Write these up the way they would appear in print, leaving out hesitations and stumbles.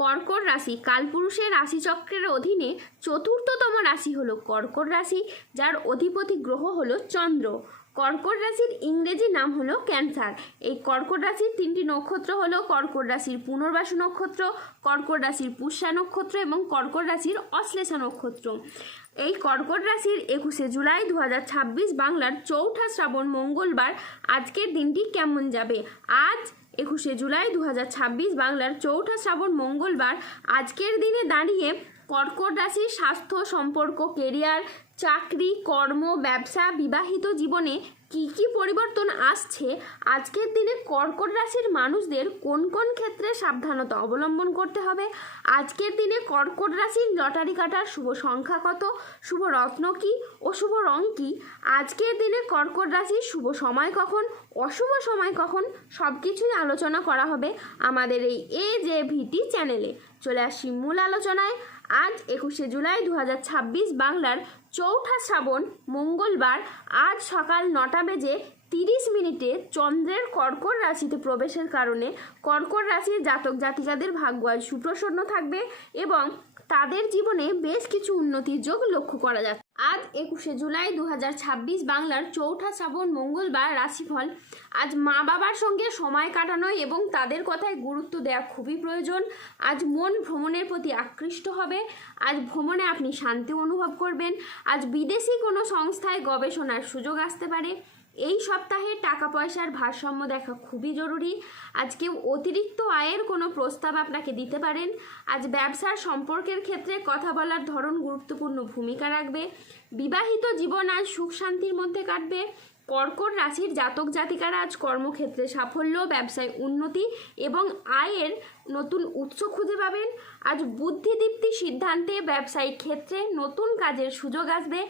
কর্কট রাশি কালপুরুষের রাশিচক্রের অধীনে চতুর্থতম রাশি হলো কর্কট রাশি, যার অধিপতি গ্রহ হলো চন্দ্র। কর্কট রাশির ইংরেজি নাম হলো ক্যান্সার। এই কর্কট রাশির তিনটি নক্ষত্র হলো কর্কট রাশির পুনর্বাসু নক্ষত্র, কর্কট রাশির পুষ্যা নক্ষত্র এবং কর্কট রাশির অশ্লেষা নক্ষত্র। এই কর্কট রাশির 21শে জুলাই 2026 বাংলার চৌঠা শ্রাবণ মঙ্গলবার আজকের দিনটি কেমন যাবে? আজ 21শে জুলাই 2026 বাংলার চৌঠা শ্রাবণ মঙ্গলবার আজকের দিনে দাঁড়িয়ে কর্কট রাশির স্বাস্থ্য, সম্পর্ক, কেরিয়ার, চাকরি, কর্ম, ব্যবসা, বিবাহিত জীবনে কি কি পরিবর্তন আসছে, আজকের দিনে কর্কট রাশির মানুষদের কোন কোন ক্ষেত্রে সাবধানতা অবলম্বন করতে হবে, আজকের দিনে কর্কট রাশির লটারি কাটার শুভ সংখ্যা কত, শুভ রত্ন কী ও শুভ রং কী, আজকের দিনে কর্কট রাশির শুভ সময় কখন, অশুভ সময় কখন, সব কিছুই আলোচনা করা হবে আমাদের এই AJVT চ্যানেলে। চলে আসি মূল আলোচনায়। আজ 21শে জুলাই 2026 বাংলার চৌঠা শ্রাবণ মঙ্গলবার আজ সকাল 9:30 চন্দ্রের কর্কট রাশিতে প্রবেশের কারণে কর্কট রাশির জাতক জাতিকাদের ভাগ্য আজ সুপ্রসন্ন থাকবে এবং তাদের জীবনে বেশ কিছু উন্নতির যোগ লক্ষ্য করা যাচ্ছে। আজ 21শে জুলাই 2026 বাংলার চৌঠা শ্রাবণ মঙ্গলবার রাশিফল। আজ মা বাবার সঙ্গে সময় কাটানো এবং তাদের কথায় গুরুত্ব দেওয়া খুবই প্রয়োজন। আজ মন ভ্রমণের প্রতি আকৃষ্ট হবে। আজ ভ্রমণে আপনি শান্তি অনুভব করবেন। আজ বিদেশি কোনো সংস্থায় গবেষণার সুযোগ আসতে পারে। এই সপ্তাহে টাকা পয়সার ভারসাম্য দেখা খুবই জরুরি। আজ কেউ অতিরিক্ত আয়ের কোনো প্রস্তাব আপনাকে দিতে পারেন। আজ ব্যবসার সম্পর্কের ক্ষেত্রে কথা বলার ধরন গুরুত্বপূর্ণ ভূমিকা রাখবে। বিবাহিত জীবন আজ সুখ শান্তির মধ্যে কাটবে। কর্কট রাশির জাতক জাতিকারা আজ কর্মক্ষেত্রে সাফল্য, ব্যবসায় উন্নতি এবং আয়ের নতুন উৎস খুঁজে পাবেন। আজ বুদ্ধিদীপ্তি সিদ্ধান্তে ব্যবসায়িক ক্ষেত্রে নতুন কাজের সুযোগ আসবে।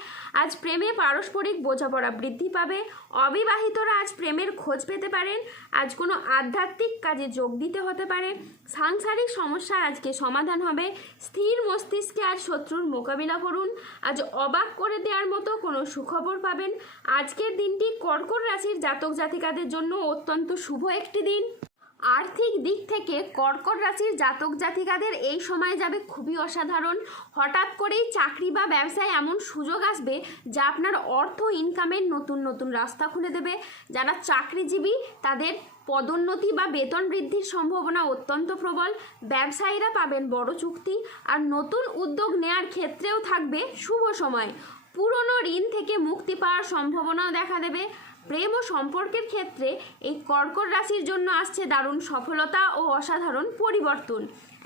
আজ প্রেমে পারস্পরিক বোঝাপড়া বৃদ্ধি পাবে। অবিবাহিতরা আজ প্রেমের খোঁজ পেতে পারেন। আজ কোনো আধ্যাত্মিক কাজে যোগ দিতে হতে পারে। সাংসারিক সমস্যার আজকে সমাধান হবে। স্থির মস্তিষ্কে আজ শত্রুর মোকাবিলা করুন। আজ অবাক করে দেওয়ার মতো কোনো সুখবর পাবেন। আজকের দিনটি কর্কট রাশির জাতক জাতিকাদের জন্য অত্যন্ত শুভ একটি দিন। আর্থিক দিক থেকে কর্কট রাশির জাতক জাতিকাদের এই সময় যাবে খুবই অসাধারণ। হঠাৎ করেই চাকরি বা ব্যবসায় এমন সুযোগ আসবে যা আপনার অর্থ ইনকামের নতুন নতুন রাস্তা খুলে দেবে। যারা চাকরিজীবী তাদের পদোন্নতি বা বেতন বৃদ্ধির সম্ভাবনা অত্যন্ত প্রবল। ব্যবসায়ীরা পাবেন বড় চুক্তি। আর নতুন উদ্যোগ নেয়ার ক্ষেত্রেও থাকবে শুভ সময়। পুরনো ঋণ থেকে মুক্তি পাওয়ার সম্ভাবনাও দেখা দেবে। প্রেম ও সম্পর্কের ক্ষেত্রে এই কর্কট রাশির জন্য আসছে দারুণ সফলতা ও অসাধারণ পরিবর্তন।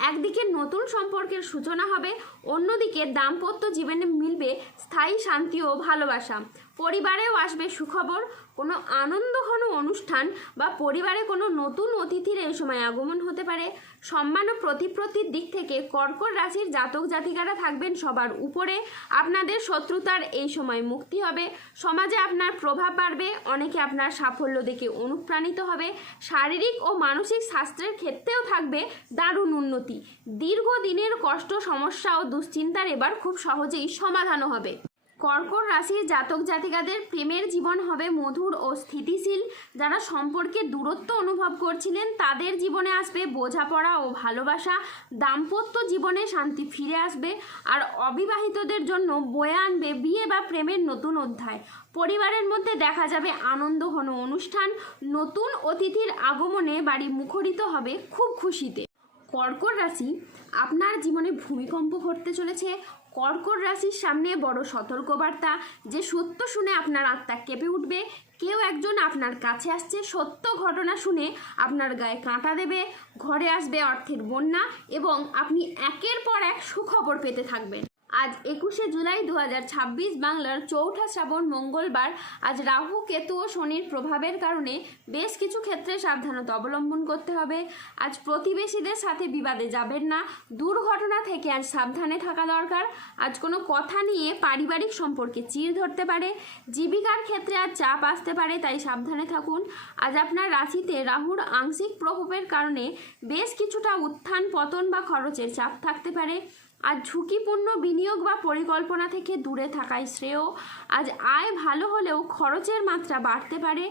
একদিকে নতুন সম্পর্কের সূচনা হবে, অন্যদিকে দাম্পত্য জীবনে মিলবে স্থায়ী শান্তি ও ভালোবাসা। পরিবারেও আসবে সুখবর। কোনো আনন্দঘন অনুষ্ঠান বা পরিবারে কোনো নতুন অতিথির এই সময় আগমন হতে পারে। সম্মান ও প্রতিপত্তির দিক থেকে কর্কট রাশির জাতক জাতিকারা থাকবেন সবার উপরে। আপনাদের শত্রুতার এই সময় মুক্তি হবে। সমাজে আপনার প্রভাব বাড়বে। অনেকে আপনার সাফল্য দেখে অনুপ্রাণিত হবে। শারীরিক ও মানসিক স্বাস্থ্যের ক্ষেত্রেও থাকবে দারুণ উন্নতি। দীর্ঘদিনের কষ্ট, সমস্যা ও দুশ্চিন্তার এবার খুব সহজেই সমাধানও হবে। কর্কট রাশির জাতক জাতিকাদের প্রেমের জীবন হবে মধুর ও স্থিতিশীল। যারা সম্পর্কে দূরত্ব অনুভব করছিলেন তাদের জীবনে আসবে বোঝাপড়া ও ভালোবাসা। দাম্পত্য জীবনে শান্তি ফিরে আসবে। আর অবিবাহিতদের জন্য বয়ে আনবে বিয়ে বা প্রেমের নতুন অধ্যায়। পরিবারের মধ্যে দেখা যাবে আনন্দঘন অনুষ্ঠান। নতুন অতিথির আগমনে বাড়ি মুখরিত হবে খুব খুশিতে। কর্কট রাশি, আপনার জীবনে ভূমিকম্প ঘটতে চলেছে। কর্কট রাশির সামনে বড় সতর্কবার্তা যে সত্য শুনে আপনার আত্মা কেঁপে উঠবে। কেউ একজন আপনার কাছে আসছে, সত্য ঘটনা শুনে আপনার গায়ে কাঁটা দেবে। ঘরে আসবে অর্থের বন্যা এবং আপনি একের পর এক সুখবর পেতে থাকবেন। আজ 21শে জুলাই 2026 বাংলার চৌঠা শ্রাবণ মঙ্গলবার। আজ রাহু, কেতু ও শনির প্রভাবের কারণে বেশ কিছু ক্ষেত্রে সাবধানতা অবলম্বন করতে হবে। আজ প্রতিবেশীদের সাথে বিবাদে যাবেন না। দুর্ঘটনা থেকে আজ সাবধানে থাকা দরকার। আজ কোনো কথা নিয়ে পারিবারিক সম্পর্কে চির ধরতে পারে। জীবিকার ক্ষেত্রে আজ চাপ আসতে পারে, তাই সাবধানে থাকুন। আজ আপনার রাশিতে রাহুর আংশিক প্রভাবের কারণে বেশ কিছুটা উত্থান পতন বা খরচের চাপ থাকতে পারে। আজ ঝুঁকিপূর্ণ বিনিয়োগ বা পরিকল্পনা থেকে দূরে থাকাই শ্রেয়। আজ আয় ভালো হলেও খরচের মাত্রা বাড়তে পারে।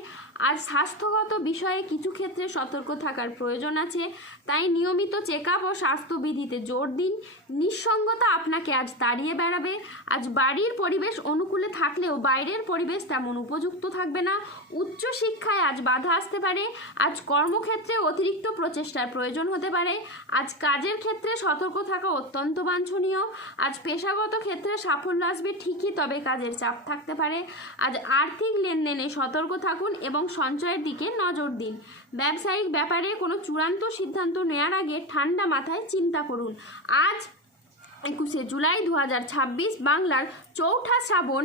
আজ স্বাস্থ্যগত বিষয়ে কিছু ক্ষেত্রে সতর্ক থাকার প্রয়োজন আছে, তাই নিয়মিত চেক আপ ও স্বাস্থ্যবিধিতে জোর দিন। নিঃসঙ্গতা আপনাকে আজ তাড়িয়ে বেড়াবে। আজ বাড়ির পরিবেশ অনুকূলে থাকলেও বাইরের পরিবেশ তেমন উপযুক্ত থাকবে না। উচ্চশিক্ষায় আজ বাধা আসতে পারে। আজ কর্মক্ষেত্রে অতিরিক্ত প্রচেষ্টার প্রয়োজন হতে পারে। আজ কাজের ক্ষেত্রে সতর্ক থাকা অত্যন্ত বাঞ্ছনীয়। আজ পেশাগত ক্ষেত্রে সাফল্য আসবে ঠিকই, তবে কাজের চাপ থাকতে পারে। আজ আর্থিক লেনদেনে সতর্ক থাকুন এবং সঞ্চয়ের দিকে নজর দিন। ব্যবসায়িক ব্যাপারে কোনো চূড়ান্ত সিদ্ধান্ত নেওয়ার আগে ঠান্ডা মাথায় চিন্তা করুন। আজ 21শে জুলাই 2026 বাংলার 4ঠা শ্রাবণ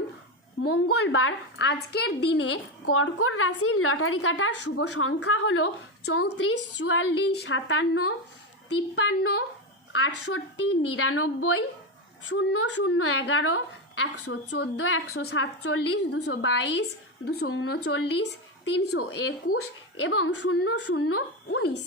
মঙ্গলবার। আজকের দিনে কর্কট রাশির লটারি কাটার শুভ সংখ্যা হলো 34, 44, 57, 53, 68, 99, 00, 11, 114, 147, 222, 239, 321 এবং 00, 19।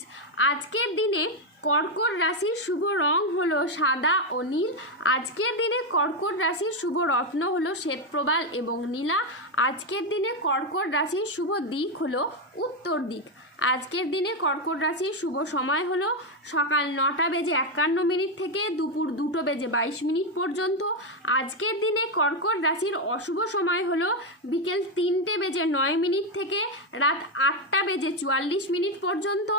আজকের দিনে কর্কট রাশির শুভ রং হলো সাদা ও নীল। আজকের দিনে কর্কট রাশির শুভ রত্ন হলো শ্বেতপ্রবাল এবং নীলা। আজকের দিনে কর্কট রাশির শুভ দিক হলো উত্তর দিক। আজকের দিনে কর্কট রাশির শুভ সময় হলো সকাল 9:51 থেকে দুপুর 2:22 পর্যন্ত। আজকের দিনে কর্কট রাশির অশুভ সময় হলো বিকেল 3:09 থেকে রাত 8:44 পর্যন্ত।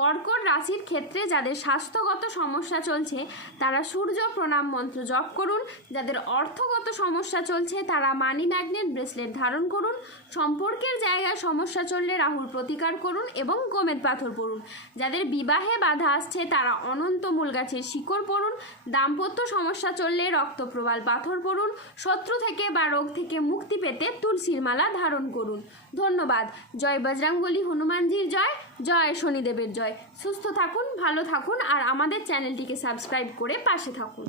কর্কট রাশির ক্ষেত্রে যাদের স্বাস্থ্যগত সমস্যা চলছে তারা সূর্য প্রণাম মন্ত্র জপ করুন। যাদের অর্থগত সমস্যা চলছে তারা মানি ম্যাগনেট ব্রেসলেট ধারণ করুন। সম্পর্কের জায়গায় সমস্যা চললে রাহুর প্রতিকার করুন এবং গোমেদ পাথর পড়ুন। যাদের বিবাহে বাধা আসছে তারা অনন্ত মূল গাছের শিকড় পড়ুন। দাম্পত্য সমস্যা চললে রক্তপ্রবাল পাথর পড়ুন। শত্রু থেকে বা রোগ থেকে মুক্তি পেতে তুলসীর মালা ধারণ করুন। ধন্যবাদ। জয় বজরংবলী হনুমানজির জয়, জয় শনিদেবের জয়। সুস্থ থাকুন, ভালো থাকুন আর আমাদের চ্যানেলটিকে সাবস্ক্রাইব করে পাশে থাকুন।